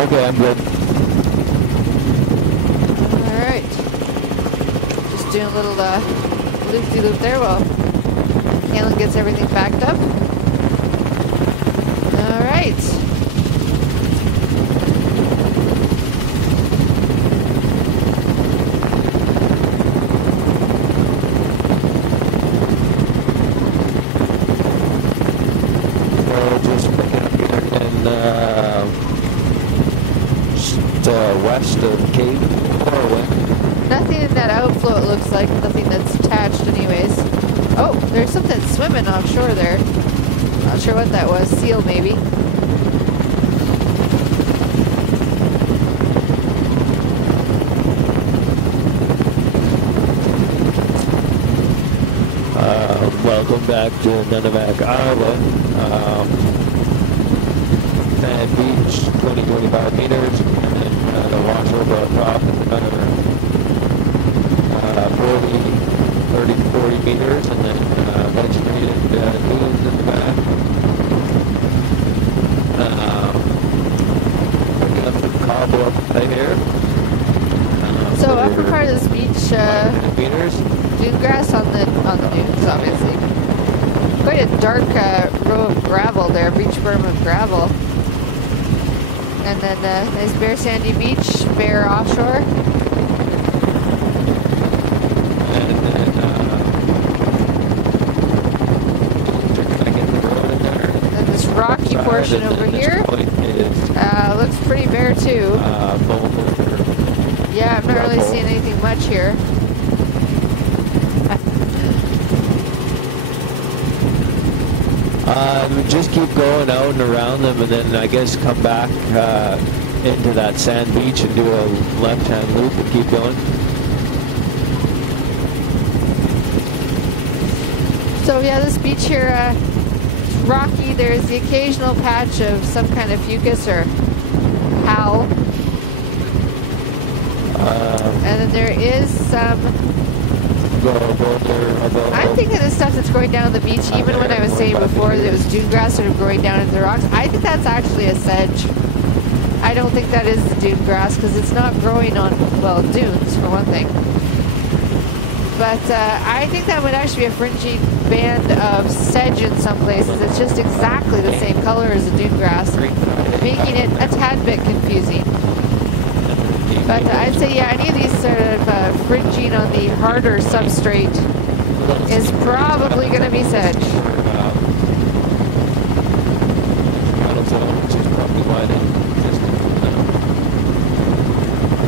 Okay, I'm good. Alright. Just doing a little loop-de-loop there while Kalen gets everything backed up. Alright. West of Cape Corwin. Nothing in that outflow, it looks like. Nothing that's attached anyways. Oh, there's something swimming offshore there. Not sure what that was. Seal, maybe. Welcome back to Nunavak Island. Sand Beach, 20-25 meters, and then the washover up top is another 30 to 40 meters, and then vegetated dunes in the back. Picking up some cobweb right here. So upper part of this beach, meters. dune grass on the dunes, obviously. Quite a dark row of gravel there, beach berm of gravel. And then nice bare sandy beach, bare offshore. And then back in the road in there. And this rocky portion over here looks pretty bare too. Yeah, I'm not really seeing anything much here. Just keep going out and around them, and then I guess come back into that sand beach and do a left-hand loop and keep going. So yeah, this beach here, it's rocky. There's the occasional patch of some kind of fucus or howl. And then there is some... I'm thinking the stuff that's growing down the beach, even when I was saying before that it was dune grass sort of growing down into the rocks, I think that's actually a sedge. I don't think that is the dune grass because it's not growing on, well, dunes for one thing. But I think that would actually be a fringy band of sedge in some places. It's just exactly the same color as the dune grass, making it a tad bit confusing. But I'd say, yeah, any of these sort of fringing on the harder substrate is probably going to be sedge.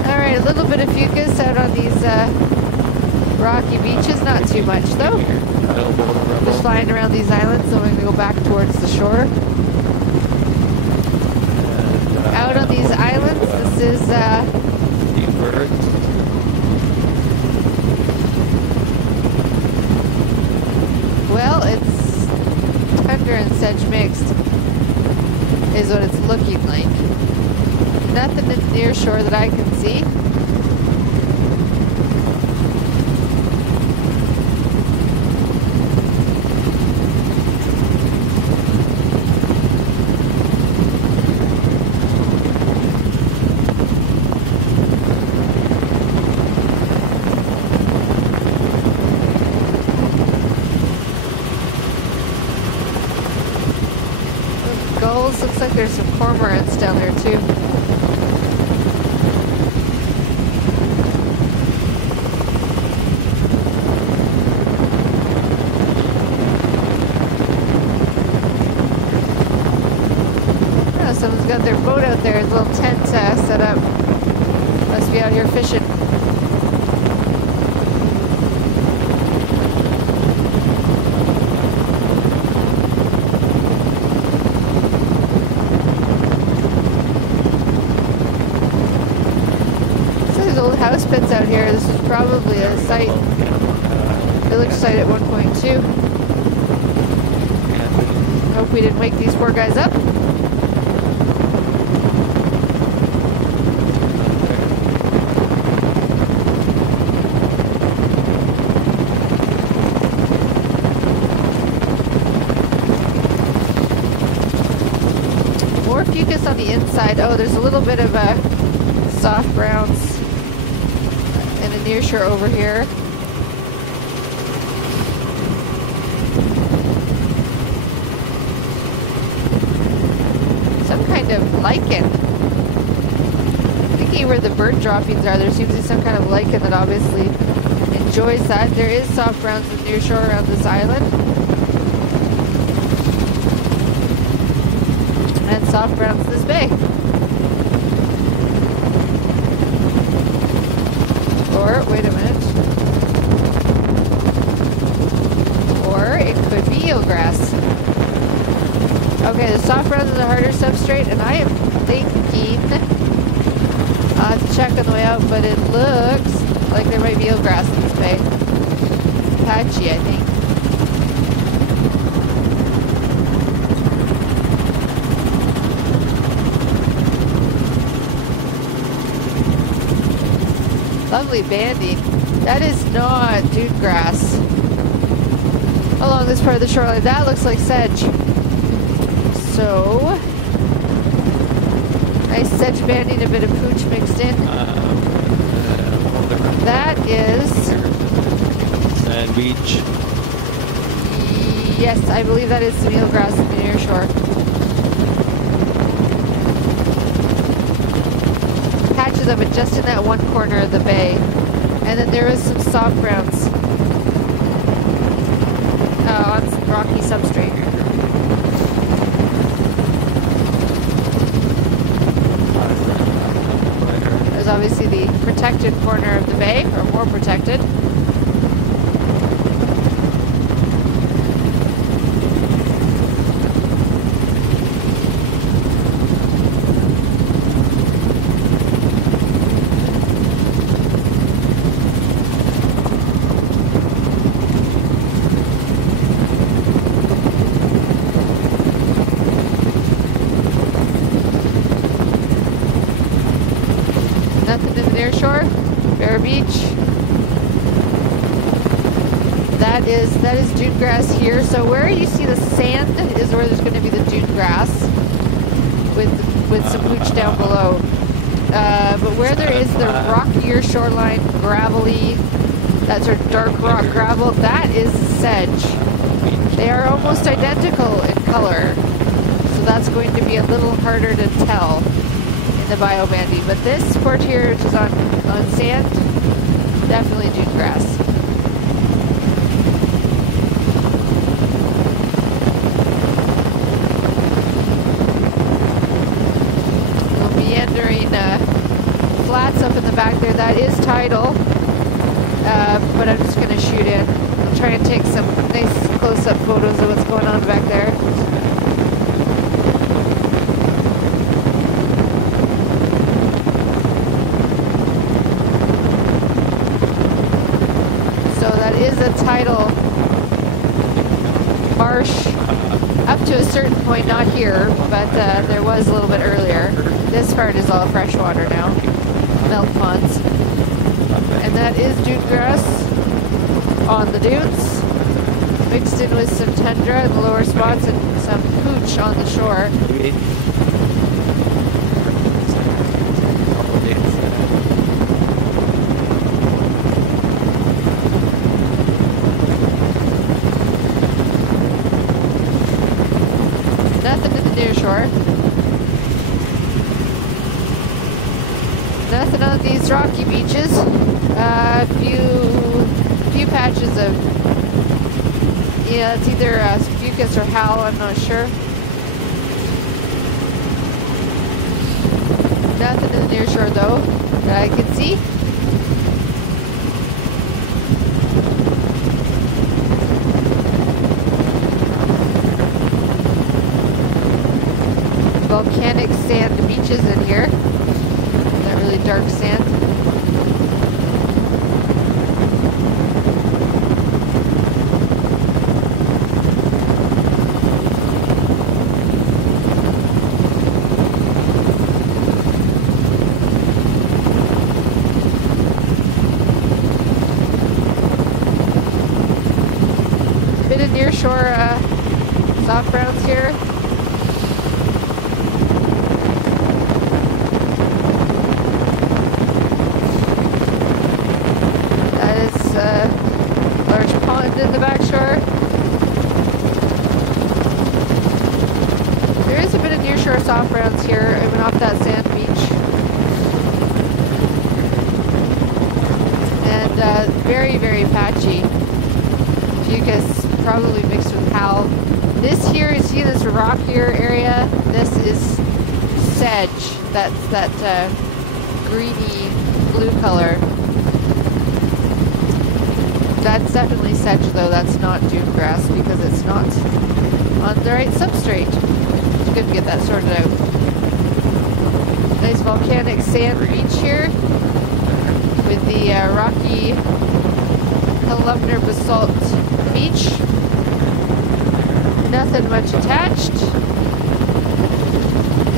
Alright, a little bit of fucus out on these rocky beaches, not too much though. Just flying around these islands, so we're going to go back towards the shore. Out on these islands, this is... Well, it's tundra and sedge mixed, is what it's looking like. Nothing that's near shore that I can see. Looks like there's some cormorants down there too. Oh, someone's got their boat out there, a little tent set up. Must be out here fishing. House pits out here. This is probably a site, village site at 1.2. Hope we didn't wake these poor guys up. more fucus on the inside. Oh, there's a little bit of a soft browns in the near shore over here. Some kind of lichen. Thinking where the bird droppings are, there seems to be some kind of lichen that obviously enjoys that. There is soft browns in the near shore around this island. And soft browns this bay. Or, wait a minute. Or it could be eelgrass. Okay, the soft browns is a harder substrate, and I am thinking, I'll have to check on the way out, but it looks like there might be eelgrass in this bay. Patchy, I think. Lovely banding. That is not dune grass along this part of the shoreline. That looks like sedge. So, nice sedge banding, a bit of pooch mixed in. That is Sand beach. Yes, I believe that is some eelgrass in the near shore. Patches of it just in that one corner of the bay. And then there is some soft browns on some rocky substrate. There's obviously the protected corner of the bay, or more protected. That is dune grass here. So where you see the sand is where there's going to be the dune grass with some pooch down below. But where there is the rockier shoreline, gravelly, that sort of dark rock gravel, that is sedge. They are almost identical in color. So that's going to be a little harder to tell in the biobanding. But this part here, which is on sand, definitely dune grass. Flats up in the back there, that is tidal, but I'm just going to shoot in. I'll try and take some nice close-up photos of what's going on back there. So that is a tidal marsh up to a certain point, not here, but there was a little bit earlier. This part is all freshwater now. Milk ponds. And that is dune grass on the dunes, mixed in with some tundra in the lower spots and some pooch on the shore. Nothing in the near shore. Nothing on these rocky beaches. A few patches of, it's either fucus or hal, I'm not sure. Nothing in the near shore though that I can see. Volcanic sand beaches in here. Really dark sand. Bit of near shore soft browns here. There is a bit of nearshore soft grounds here, even off that sand beach. And very, very patchy. Fucus, probably mixed with hal. This here, you see this rockier area? This is sedge. That's that greeny blue color. That's definitely sedge though, that's not dune grass because it's not on the right substrate. It's good to get that sorted out. Nice volcanic sand beach here with the rocky columnar basalt beach. Nothing much attached.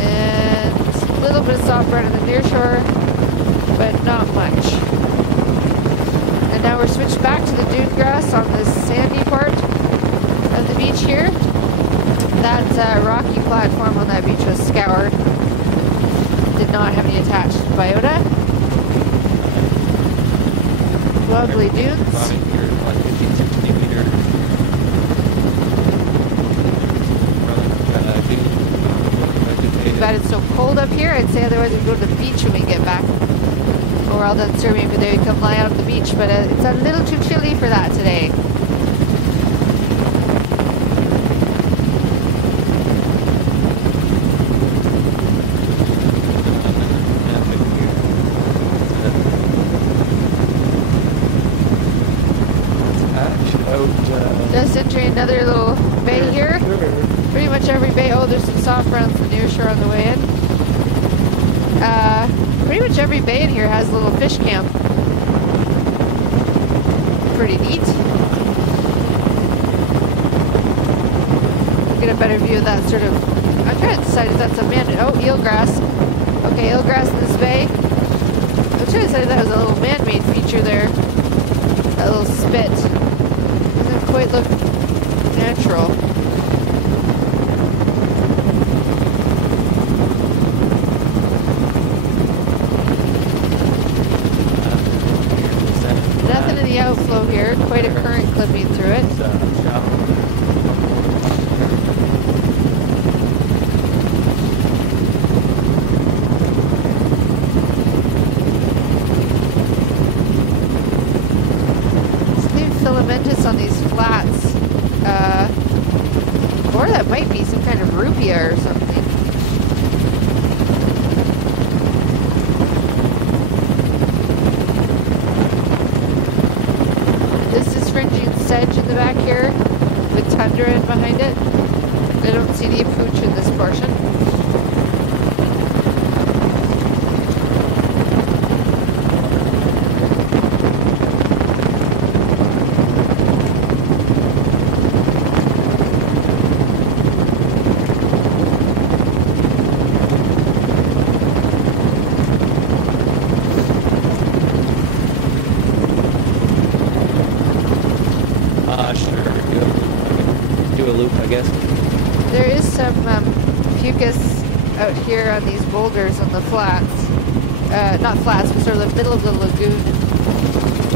And a little bit of soft ground in the near shore, but not much. And now we're switched back to the dune grass on this sandy part of the beach here. That rocky platform on that beach was scoured. Did not have any attached biota. Lovely dunes. Too bad it's so cold up here. I'd say otherwise we'd go to the beach when we get back. When we're all done surveying for there, you come lie out on the beach, but it's a little too chilly for that today. Just entering another little bay here. Pretty much every bay. Oh, there's some soft grounds from near shore on the way in. Pretty much every bay in here has a little fish camp. Pretty neat. Get a better view of that sort of. I'm trying to decide if that's a man. Oh, eelgrass. Okay, eelgrass in this bay. I'm trying to decide if that was a little man-made feature there. That little spit. Doesn't quite look natural. Nothing in the outflow here. Quite a current clipping through it. Filamentous on these flats, or that might be some kind of rupia or something. This is fringing sedge in the back here with tundra in behind it. I don't see the pooch in this portion. There is some fucus out here on these boulders on the flats. Not flats, but sort of the middle of the lagoon.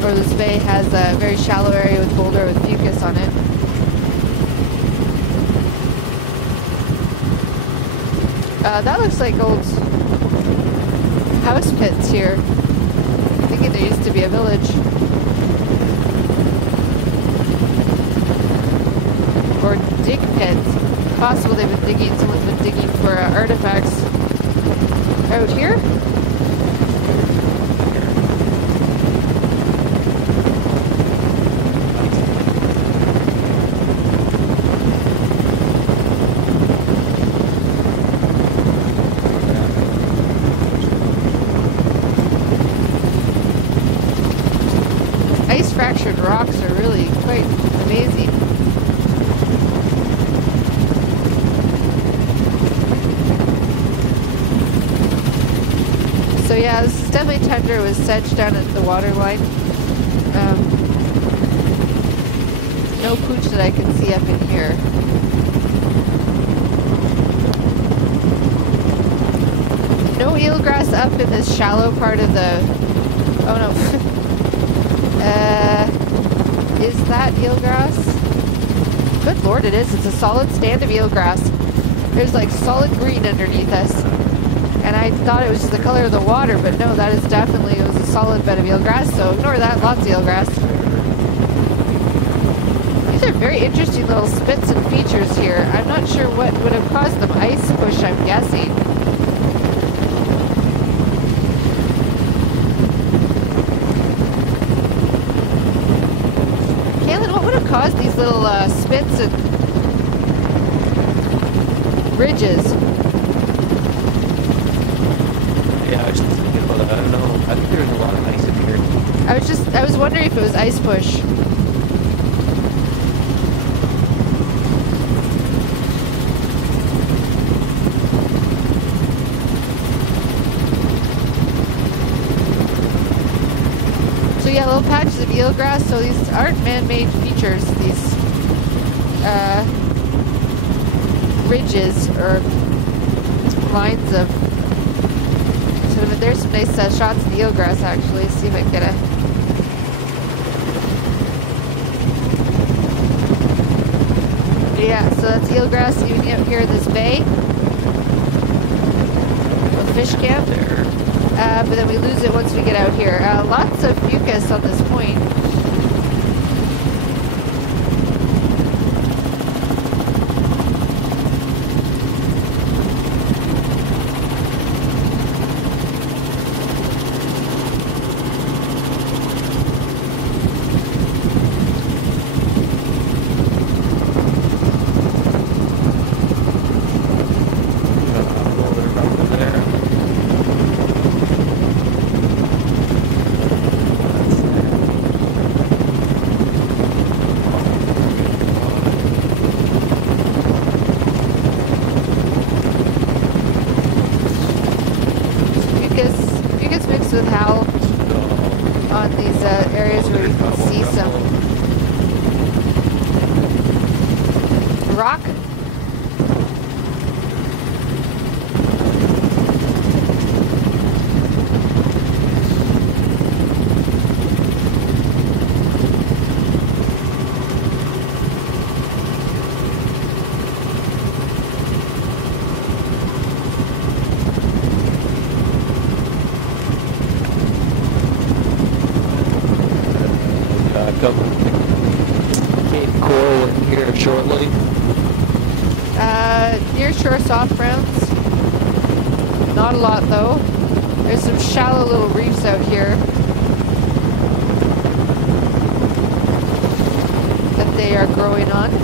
Or this bay has a very shallow area with boulder with fucus on it. That looks like old house pits here. I'm thinking there used to be a village. Or dig pits. Possible they've been digging, someone's been digging for artifacts out here. Ice fractured rocks are really quite amazing. So yeah, this is definitely tundra with sedge down at the water line. No pooch that I can see up in here. No eelgrass up in this shallow part of the... Oh no. Is that eelgrass? Good lord, it is. It's a solid stand of eelgrass. There's like solid green underneath us. And I thought it was just the color of the water, but no, that is definitely, it was a solid bed of eelgrass, so ignore that, lots of eelgrass. These are very interesting little spits and features here. I'm not sure what would have caused them. Ice push, I'm guessing. Kaylin, what would have caused these little spits and ridges? Yeah, I was just thinking about that. I don't know. I think there's a lot of ice in here. I was wondering if it was ice push. So yeah, little patches of eelgrass. So these aren't man-made features. These ridges or lines of. So there's some nice shots of the eelgrass actually. Let's see if I can get a. Yeah, so that's eelgrass even out here in this bay. A fish camp there. But then we lose it once we get out here. Lots of mucus on this point. With Hal on these areas where you can see some rock. Cape coral in here shortly. Near shore soft browns. Not a lot though. There's some shallow little reefs out here that they are growing on.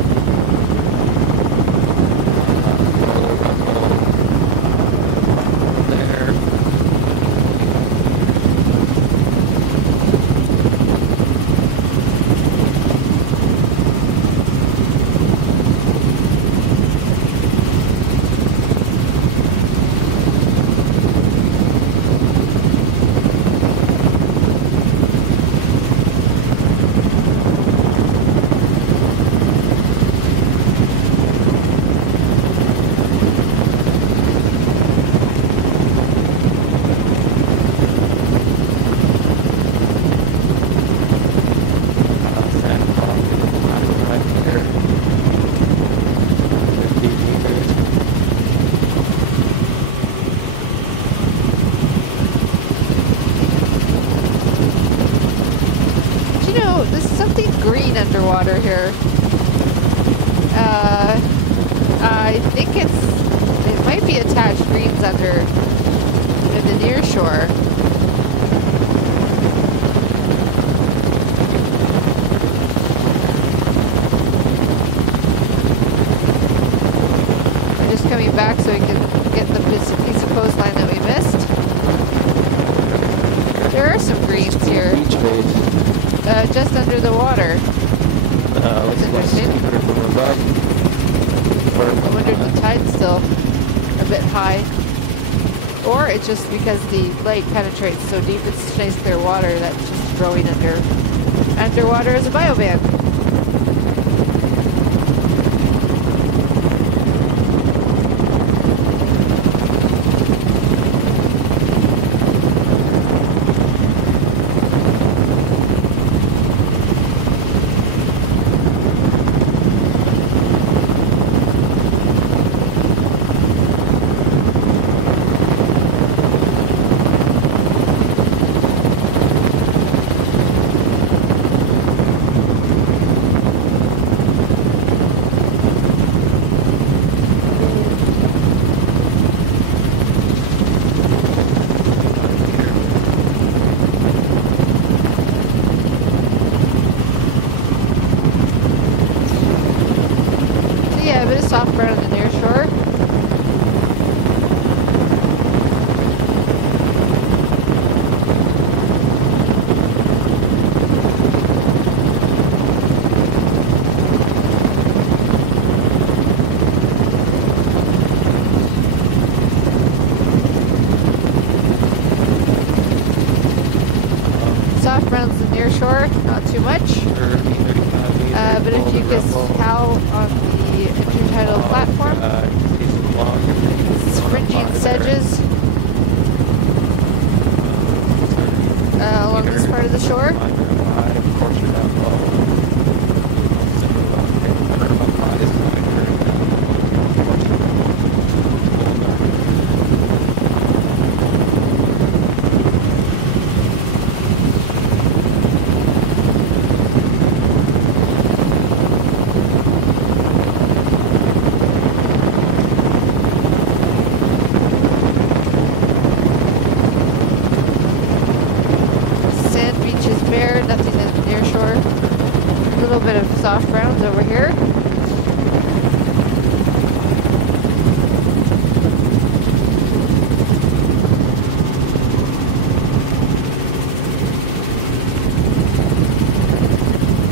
Underwater here. I think it might be attached greens under in the near shore. We're just coming back so we can get the piece of coastline that we missed. There are some greens here. Just under the water. That's interesting. I wonder if the tide's still a bit high. Or it's just because the lake penetrates so deep, it's nice clear water that's just growing underwater as a bioband. shore, not too much. 30, 35 meters. But if you could tell on the intertidal platform, springing sedges along this part of the shore. Nothing in the near shore. A little bit of soft browns over here.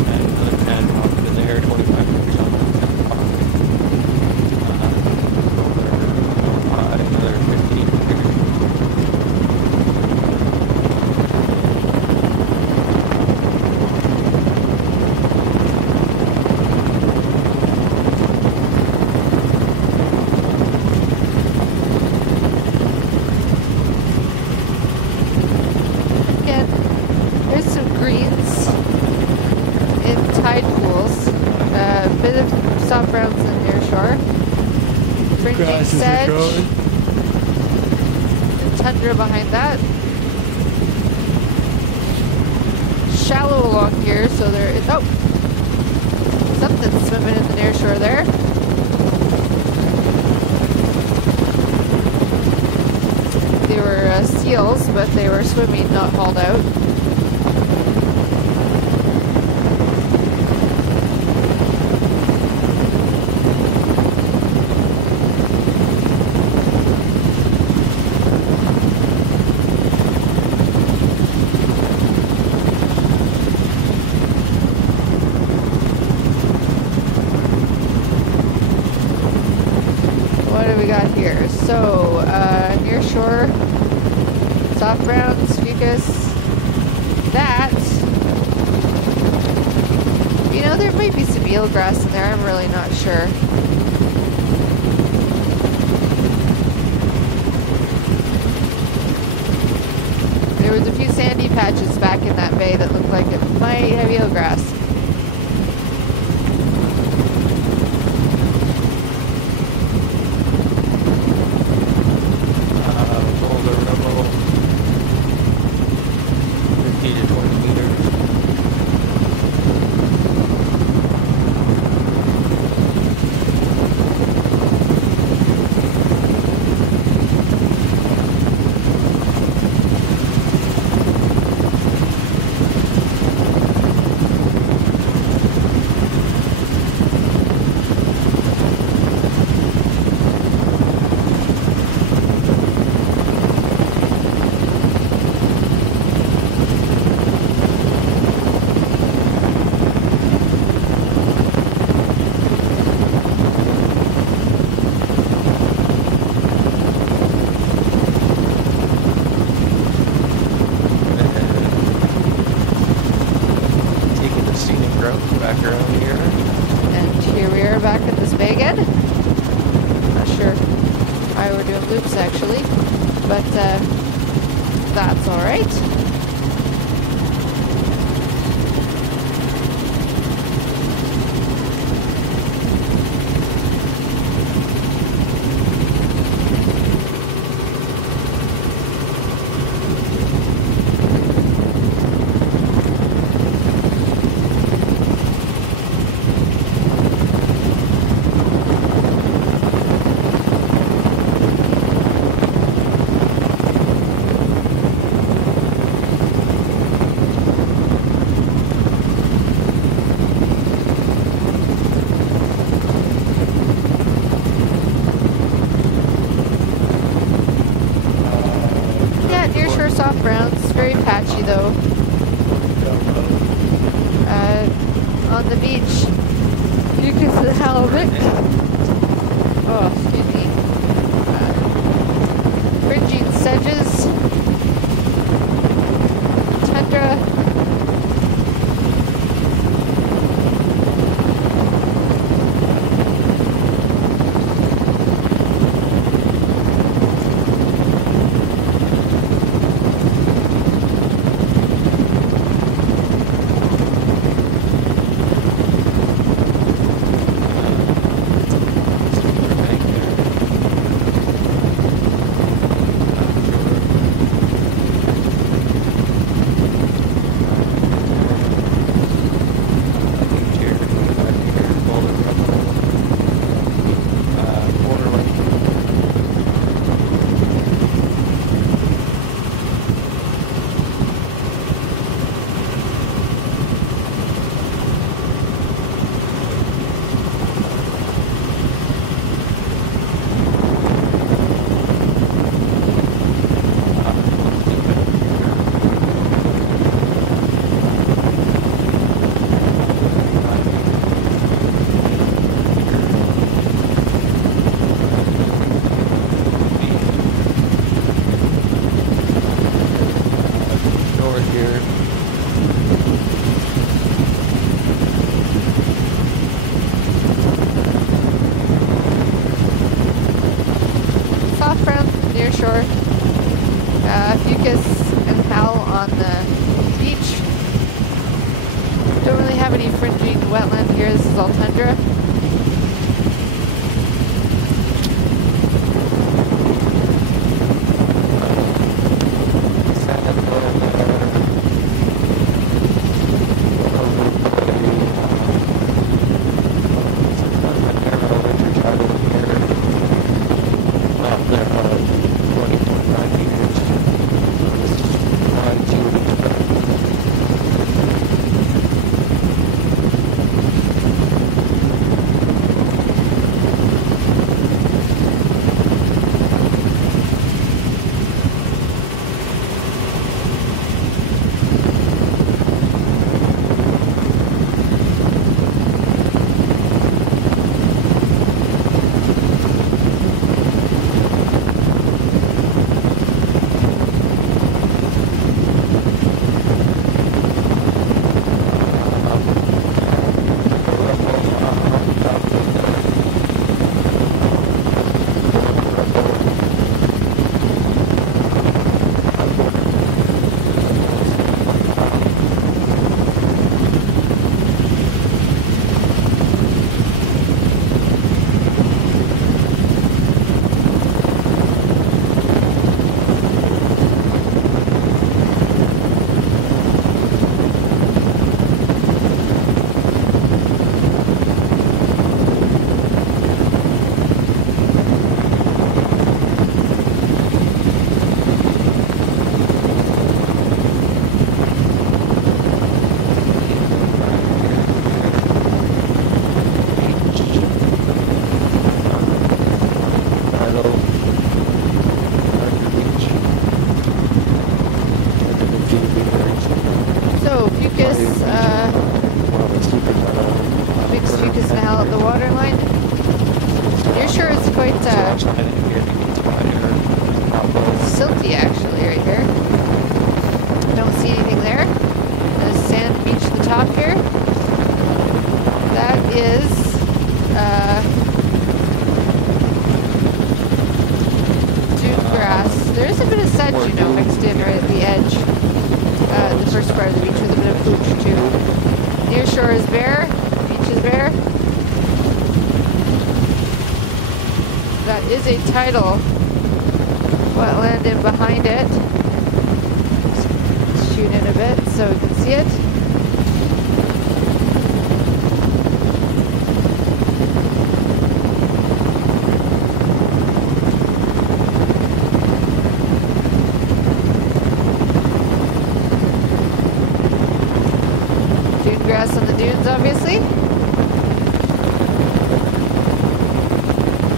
And another pan pop in there, 25 meters on the another 15 meters. Greens in tide pools, a bit of soft browns in near shore, fringing sedge, and tundra behind that. Shallow along here, so there is, oh, something's swimming in the near shore there. They were seals, but they were swimming, not hauled out. What do we got here? So, near shore, soft browns, fucus, that. You know, there might be some eelgrass in there, I'm really not sure. There was a few sandy patches back in that bay that looked like it might have eelgrass. Back around here. And here we are back at this bay again. Not sure why we're doing loops actually, but that's alright. Soft browns, very patchy though. On the beach, you can see the halibut. Oh, excuse me. Fringing sedges, tundra, shore. Fucus and Hal on the beach. Don't really have any fringing wetland here. This is all tundra. Silty actually right here. Don't see anything there. There's sand beach at the top here. That is dune grass. There is a bit of sedge, you know, mixed in right at the edge. The first part of the beach with a bit of pooch too. Near shore is bare. Beach is bare. That is a tidal wetland in behind it. Let's shoot in a bit so we can see it. Dune grass on the dunes, obviously.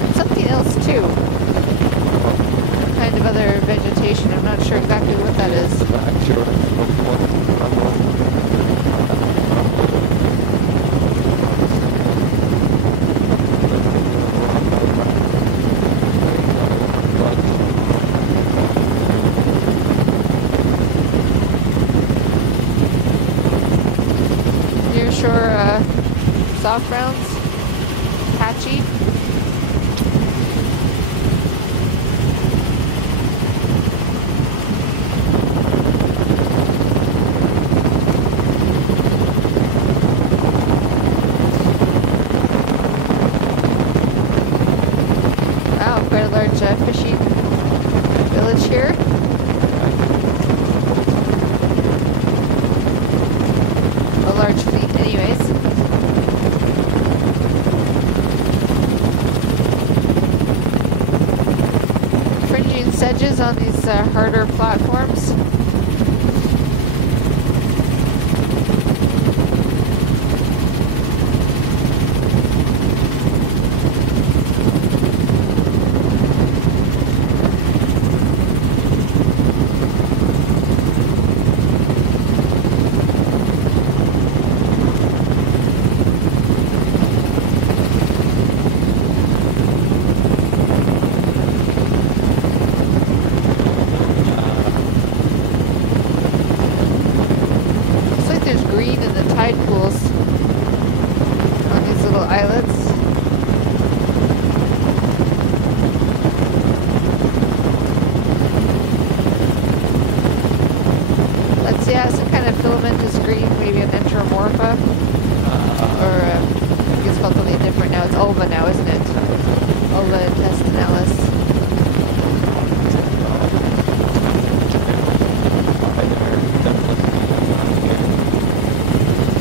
And something else too. Kind of other vegetation. I'm not sure exactly what that is. Near shore soft rounds, patchy. Fishing village here. A large fleet anyways. Fringing sedges on these harder platforms. filamentous green, maybe an enteromorpha, or I think it's called something different now. It's ulva now, isn't it? Ulva intestinalis.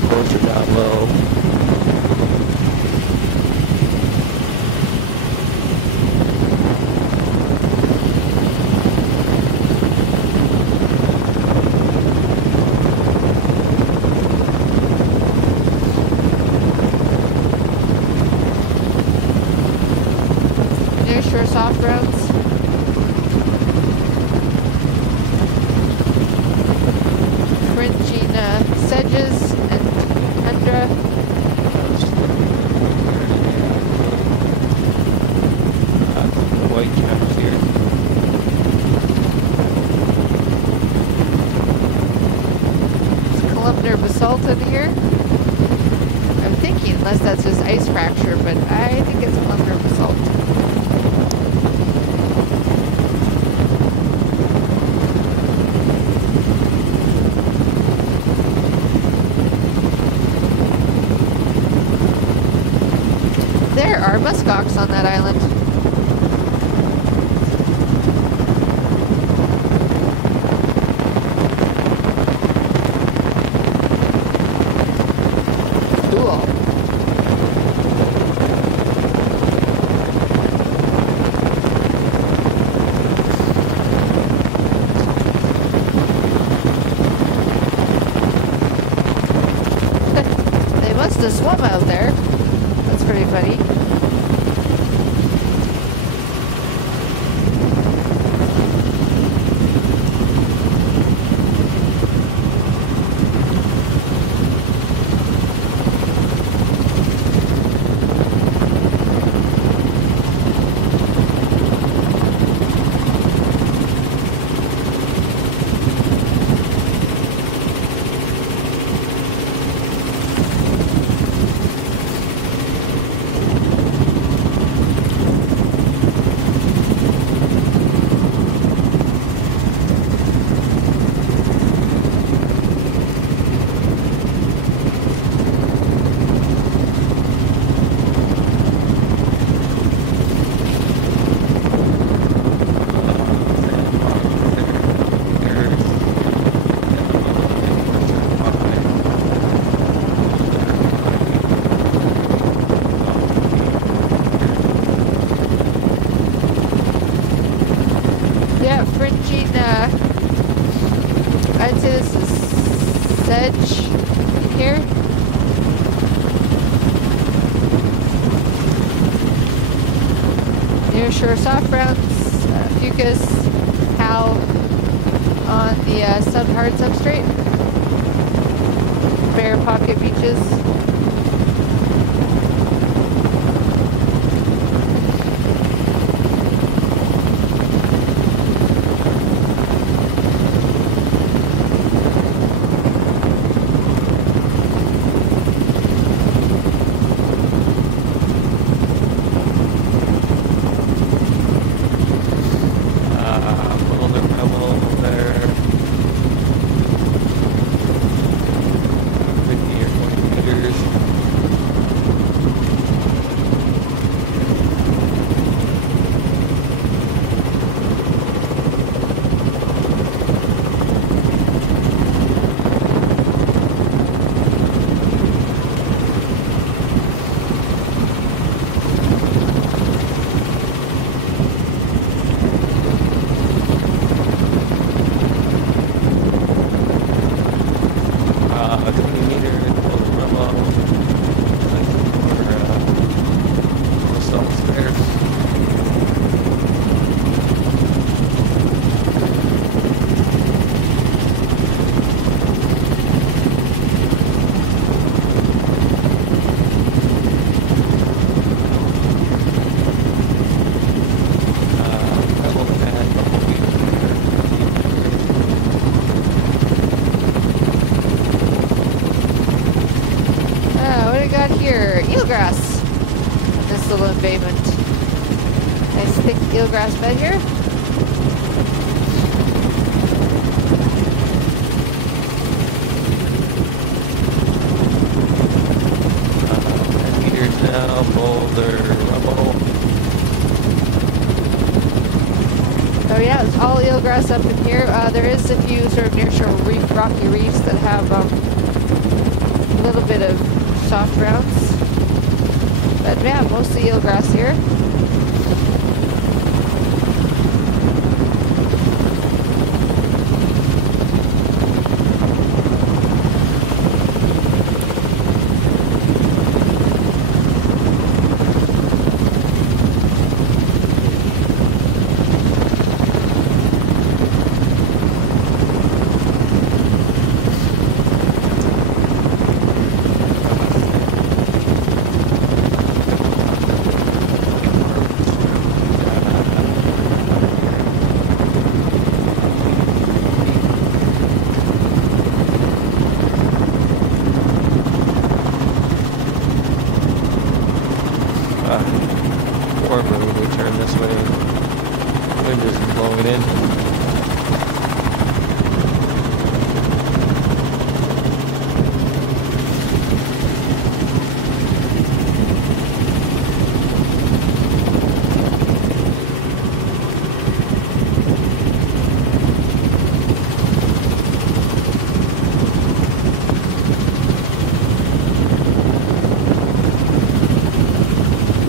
Closer down low. Soft roads. Fringing sedges and tundra. White caps here. There's columnar basalt in here. I'm thinking, unless that's just ice fracture, but I think it's columnar basalt. There are muskox on that island. Cool. They must have swum out there. That's pretty funny. I'd say this is sedge here. Near shore soft browns, fucus, how on the hard substrate. Bare pocket beaches. Eelgrass. This little embayment. Nice thick eelgrass bed here. now, boulder, rubble. Oh yeah, it's all eelgrass up in here. There is a few sort of nearshore reef, rocky reefs that have a little bit of soft browns. But yeah, mostly eelgrass here. Warmer when we turn this way. Wind isn't blowing in.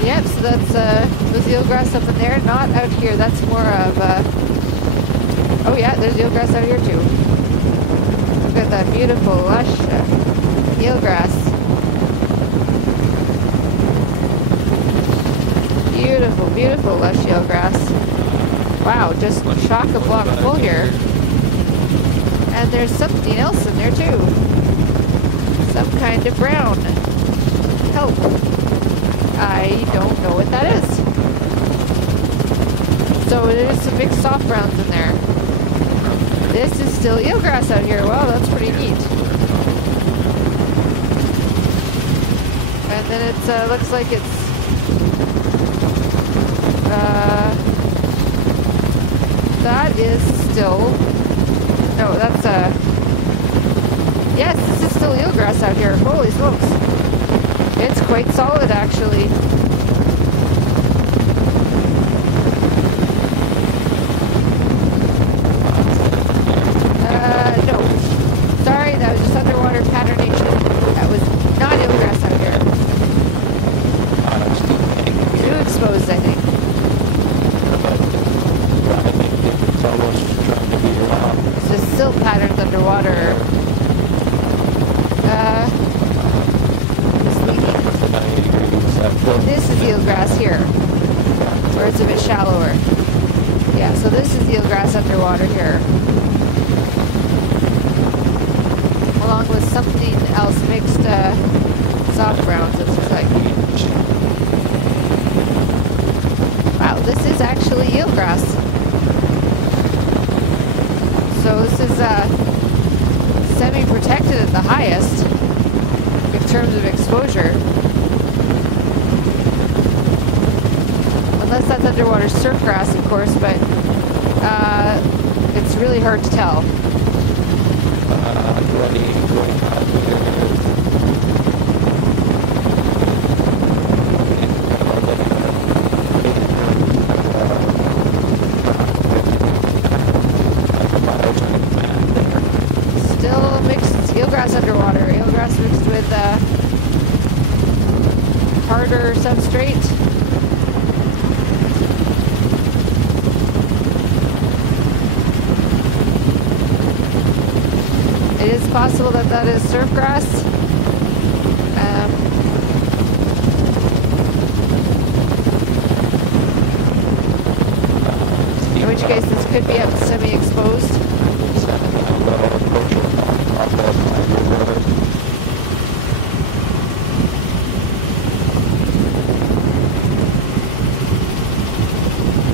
Yep, so that's there's eelgrass up in there, not out here. That's more of oh yeah, there's eelgrass out here too. Look at that beautiful lush eelgrass. Beautiful, beautiful lush eelgrass. Wow, just chock-a-block full here. And there's something else in there too. Some kind of brown. Help. I don't know what that is. So there's some mixed soft browns in there. This is still eelgrass out here. Wow, that's pretty neat. And then it looks like it's that is still no, that's yes, this is still eelgrass out here. Holy smokes. It's quite solid, actually. No. Sorry, that was just underwater patternation. That was not eelgrass out here. Too exposed, I think. I think it's almost trying to be around. It's just silt patterns underwater. This is eelgrass here, where it's a bit shallower. Yeah, so this is eelgrass underwater here. Along with something else mixed soft browns, it looks like. Wow, this is actually eelgrass. So this is semi-protected at the highest in terms of exposure. Unless that's underwater surf grass, of course, but it's really hard to tell. Still mixed eelgrass underwater. Eelgrass mixed with harder substrate. It is possible that that is surf grass. In which case this could be up semi-exposed.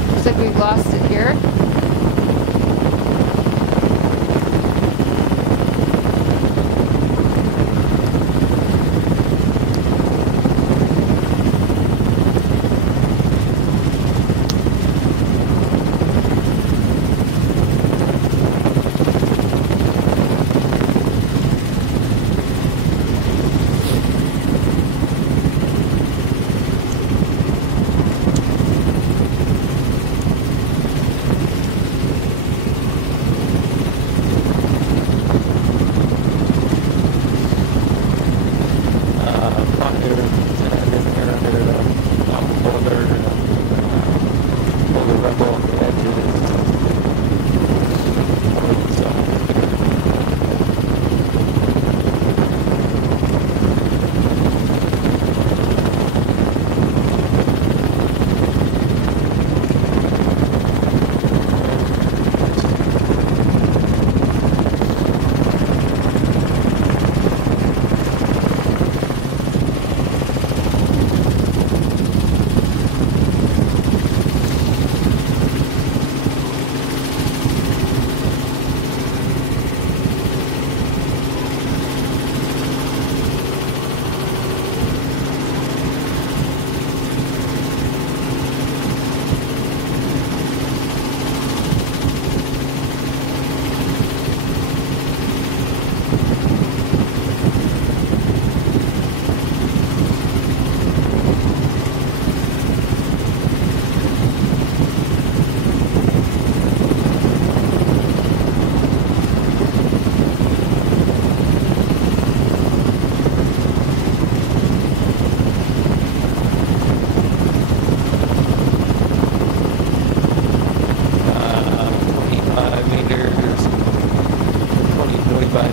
Looks like we've lost it here.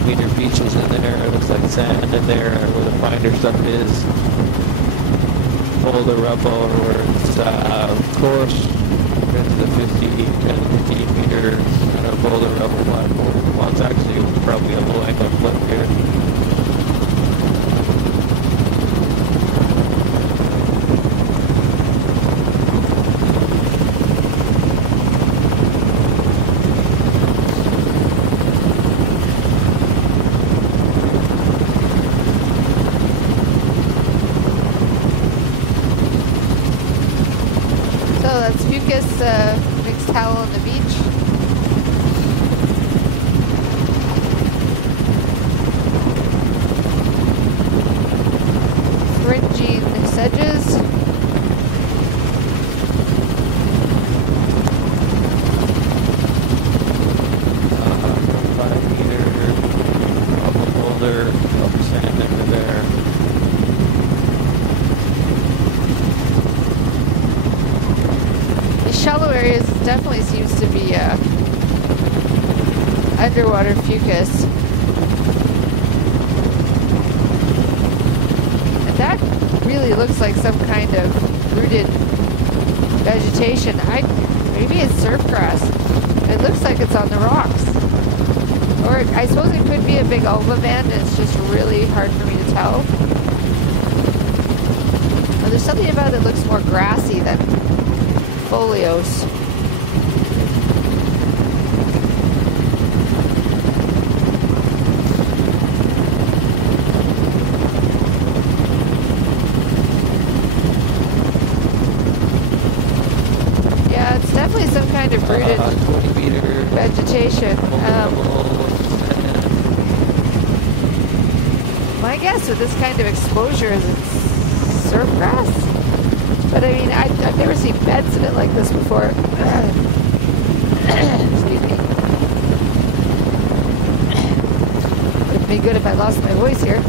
meter beaches in there. It looks like sand in there where the finer stuff is. Boulder rubble where it's coarse into the 15 meter kind of boulder rubble platform. Well, it's actually probably a low angle cliff here. Mixed towel on the beach. Fringing sedges. 5 meter bubble boulder, rubber sand under there. Shallow areas definitely seems to be underwater fucus. And that really looks like some kind of rooted vegetation. Maybe it's surf grass. It looks like it's on the rocks. Or I suppose it could be a big ulva band and it's just really hard for me to tell. But there's something about it that looks more grassy than folios. Yeah, it's definitely some kind of rooted 20 meter vegetation. My guess with this kind of exposure is it's surf grass. But I mean, I've never seen beds of it like this before. Excuse me. Would have been good if I lost my voice here.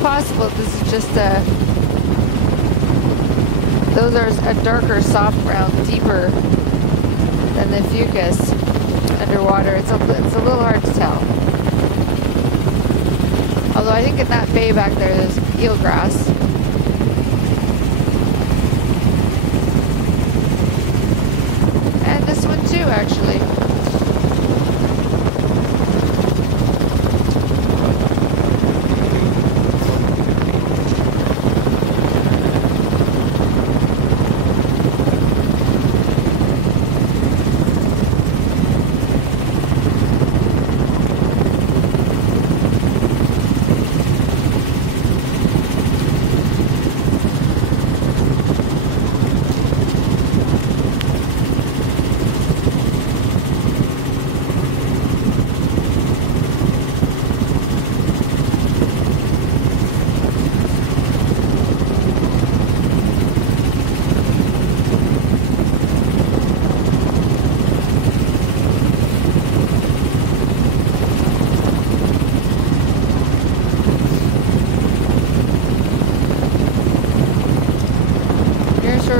Possible this is just those are a darker soft brown, deeper than the fucus underwater. It's a little hard to tell. Although I think in that bay back there there's eelgrass. And this one too, actually.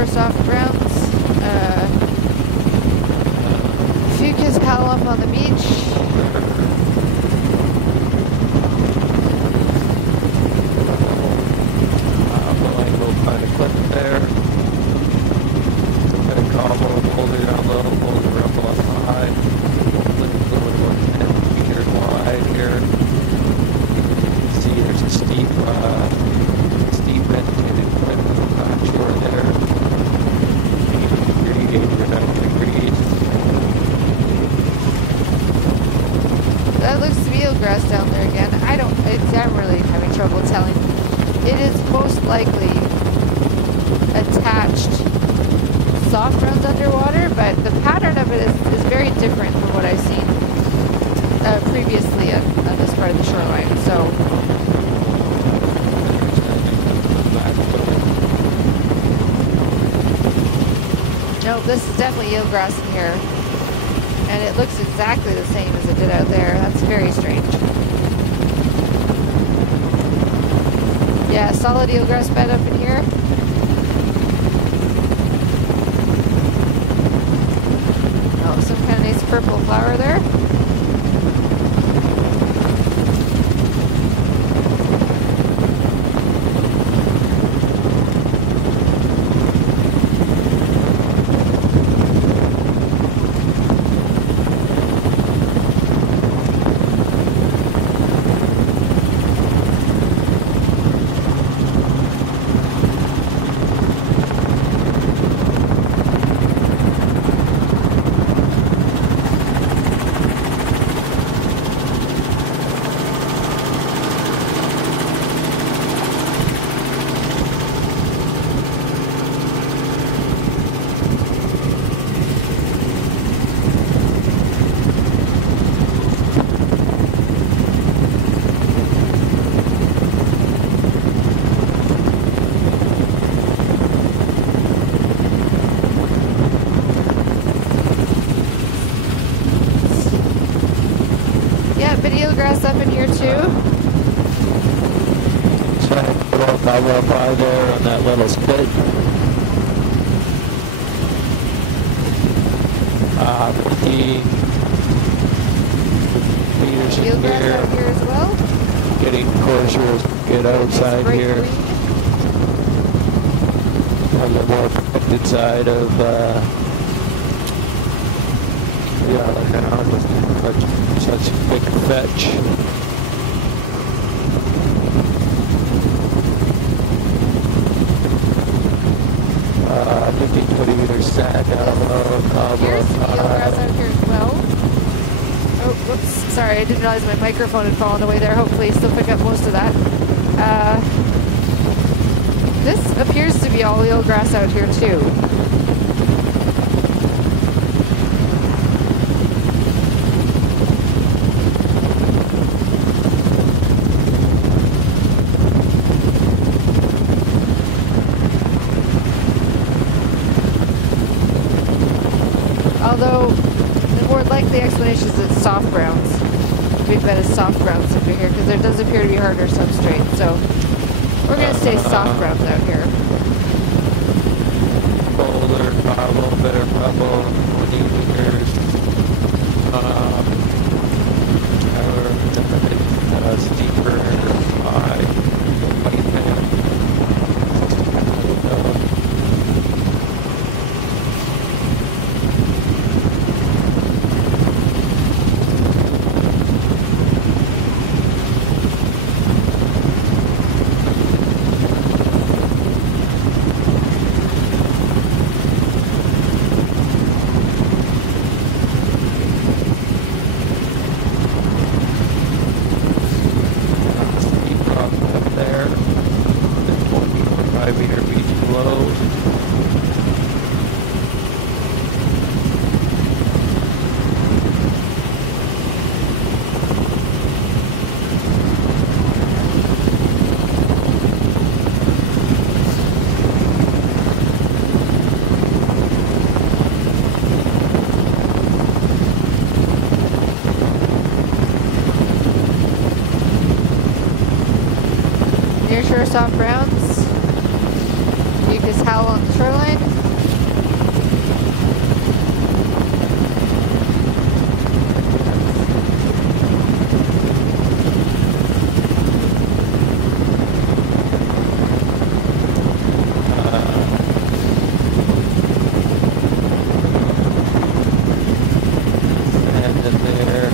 Soft browns. Fucus pile up on the beach. We'll find a cliff there. Got a cobble, boulder down low, boulder up on high. Looking a little more 10 meters wide here. You can see there's a steep vegetated cliff on shore there. eelgrass down there again. I'm really having trouble telling. It is most likely attached soft grounds underwater, but the pattern of it is very different from what I've seen previously on this part of the shoreline. So, no, this is definitely eelgrass in here, and it looks exactly the same as it did out there. That's very strange. Yeah, solid eelgrass bed up in here. Oh, some kind of nice purple flower there. Eelgrass up in here too. Check a little cobweb pie there on that little spit. 50 meters in Eelgrass here. out here as well. Getting coarser as we get outside Bright here. green. On the more protected side of yeah, like an arm such big fetch. 15-20 meters sand down low, Here's some eelgrass cobweb out here as well. Oh, whoops. Sorry, I didn't realize my microphone had fallen away there. Hopefully still pick up most of that. This appears to be all eelgrass out here too. Although, the more likely explanation is it's soft grounds. We've got a soft grounds over here because there does appear to be harder substrate. So, we're going to say soft grounds out here. boulder, cobble, better rubble, 20 meters. Steeper, high, white man. Nearshore soft grounds. Mucus howl on the shoreline. And in there.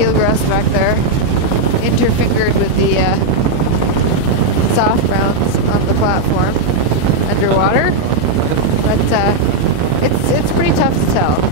eelgrass back there, interfingered with the soft browns on the platform underwater. But it's pretty tough to tell.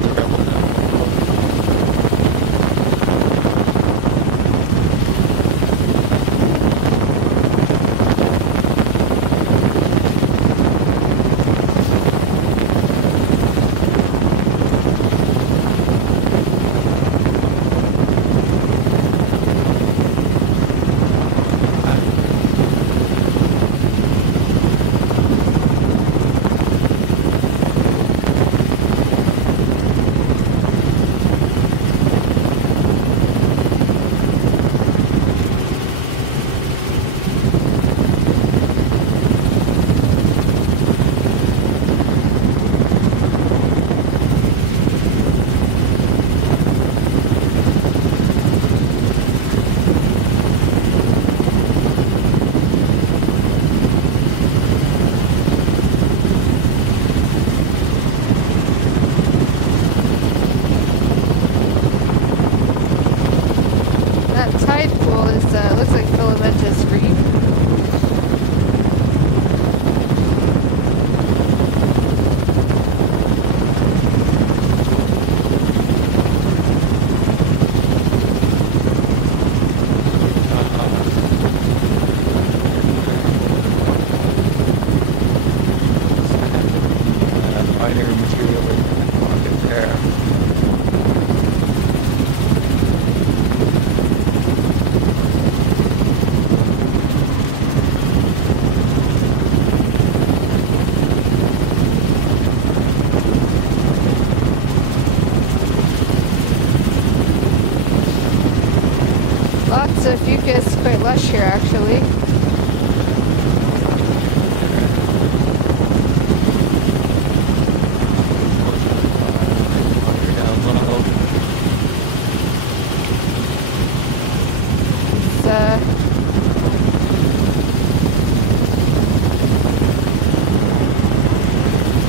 Lots of fucus, quite lush here actually.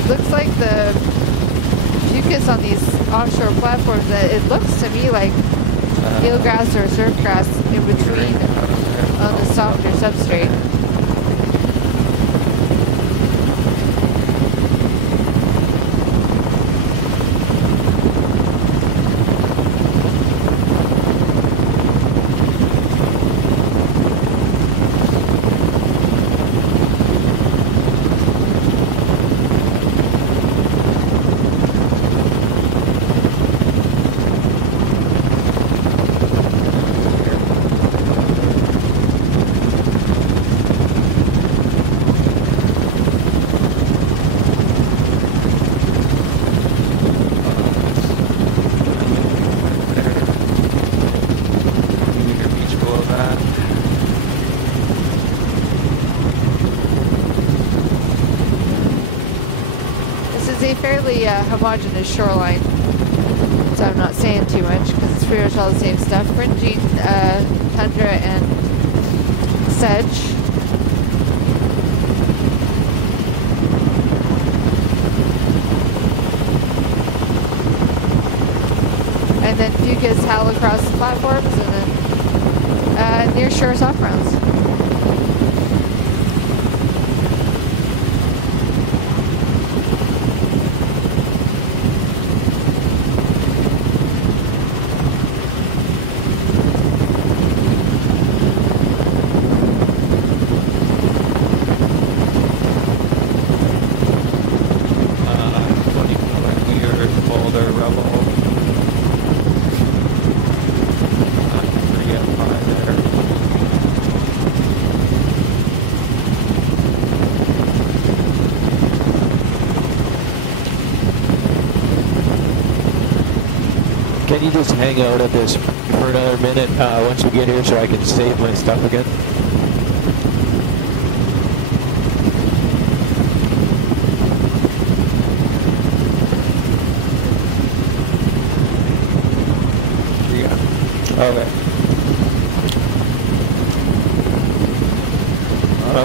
Looks like the fucus on these offshore platforms, that it looks to me like eelgrass or surfgrass in between on the softer substrate. A fairly homogeneous shoreline, so I'm not saying too much because it's pretty much all the same stuff. Fringing tundra and sedge. And then fucus howl across the platforms, and then near shore soft browns. Can you just hang out at this for another minute once we get here so I can save my stuff again? Yeah. Okay.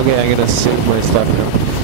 Okay, I'm gonna save my stuff now.